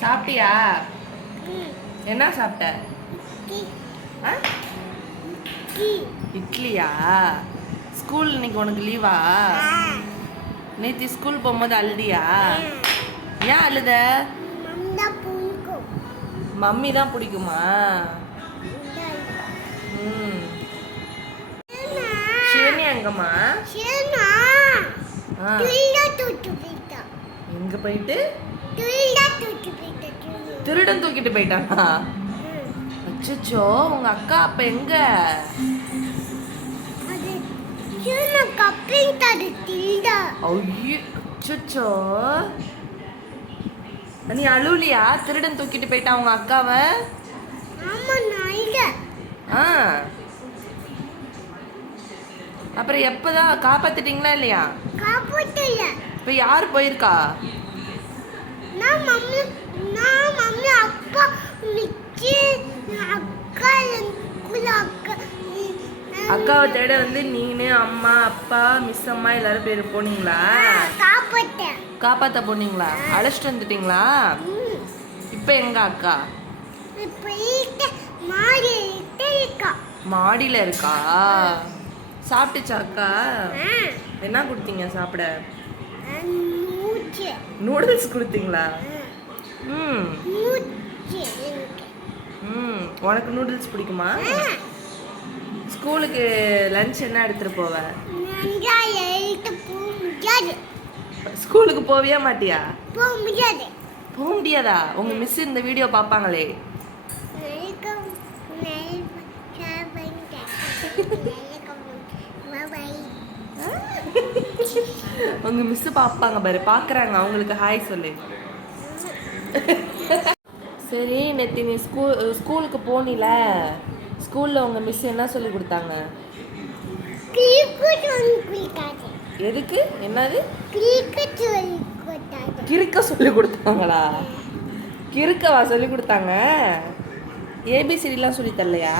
சாப்பிட்டியா? என்ன சாப்பிட்ட? இட்லியா? ஸ்கூல் இன்னைக்கு உனக்கு லீவா? நேற்று ஸ்கூல் போகும்போது அழுதியா? ஏன் அழுத? மம்மி தான் பிடிக்குமா. சிவனி எங்கம்மா? எங்க போயிட்டு? திருடன் தூக்கிட்டு போயிட்டானா? அச்சச்சோ உங்க அக்கா அப்ப எங்க? அச்சச்சோ. நீ அழுவலியா? திருடன் தூக்கிட்டு போயிட்டான் உங்க அக்காவை? அப்புறம் எப்பதான் காப்பாத்திட்டீங்களா இல்லையா? இப்ப யார் போயிருக்கா? நான் மம்மி நான் மம்மி அப்பா மிச்சி அக்கா எங்குல அக்கா அக்காவை தேட வந்து நீனு அம்மா அப்பா மிஸ் அம்மா எல்லாரும் பேர் போனீங்களா? காப்பாத்தேன். காப்பாத்த போனீங்களா? அழைச்சிட்டு வந்துட்டீங்களா? இப்ப எங்க அக்கா? மாடியில இருக்கா. சாப்பிட்டுச்சா அக்கா? என்ன கொடுத்தீங்க சாப்பிட? நூடுல்ஸ் கொடுத்தீங்களா? ம். ம். உனக்கு நூடுல்ஸ் பிடிக்குமா? ஸ்கூலுக்கு லஞ்ச் என்ன எடுத்துட்டு போவ? ஸ்கூலுக்கு போவியா மாட்டியா? போக முடியாது. போக முடியாதா? உங்க மிஸ் இந்த வீடியோ பார்ப்பாங்களே. வெல்கம் உங்க மிஸ் பார்ப்பாங்க பாரு பார்க்கறாங்க அவங்களுக்கு ஹாய் சொல்லு. சரி நேற்று நீ ஸ்கூல் ஸ்கூலுக்கு போனில. ஸ்கூல்ல உங்க மிஸ் என்ன சொல்லி கொடுத்தாங்க? கிரிக்கெட் சொல்லி கொடுத்தாரு எதுக்கு? என்னது? கிரிக்கெட் சொல்லி கொடுத்தாரு கிறுக்க சொல்லி கொடுத்தாங்களா? கிறுக்கவா சொல்லி கொடுத்தாங்க? ஏபிசிடிலாம் சொல்லி தரலையா?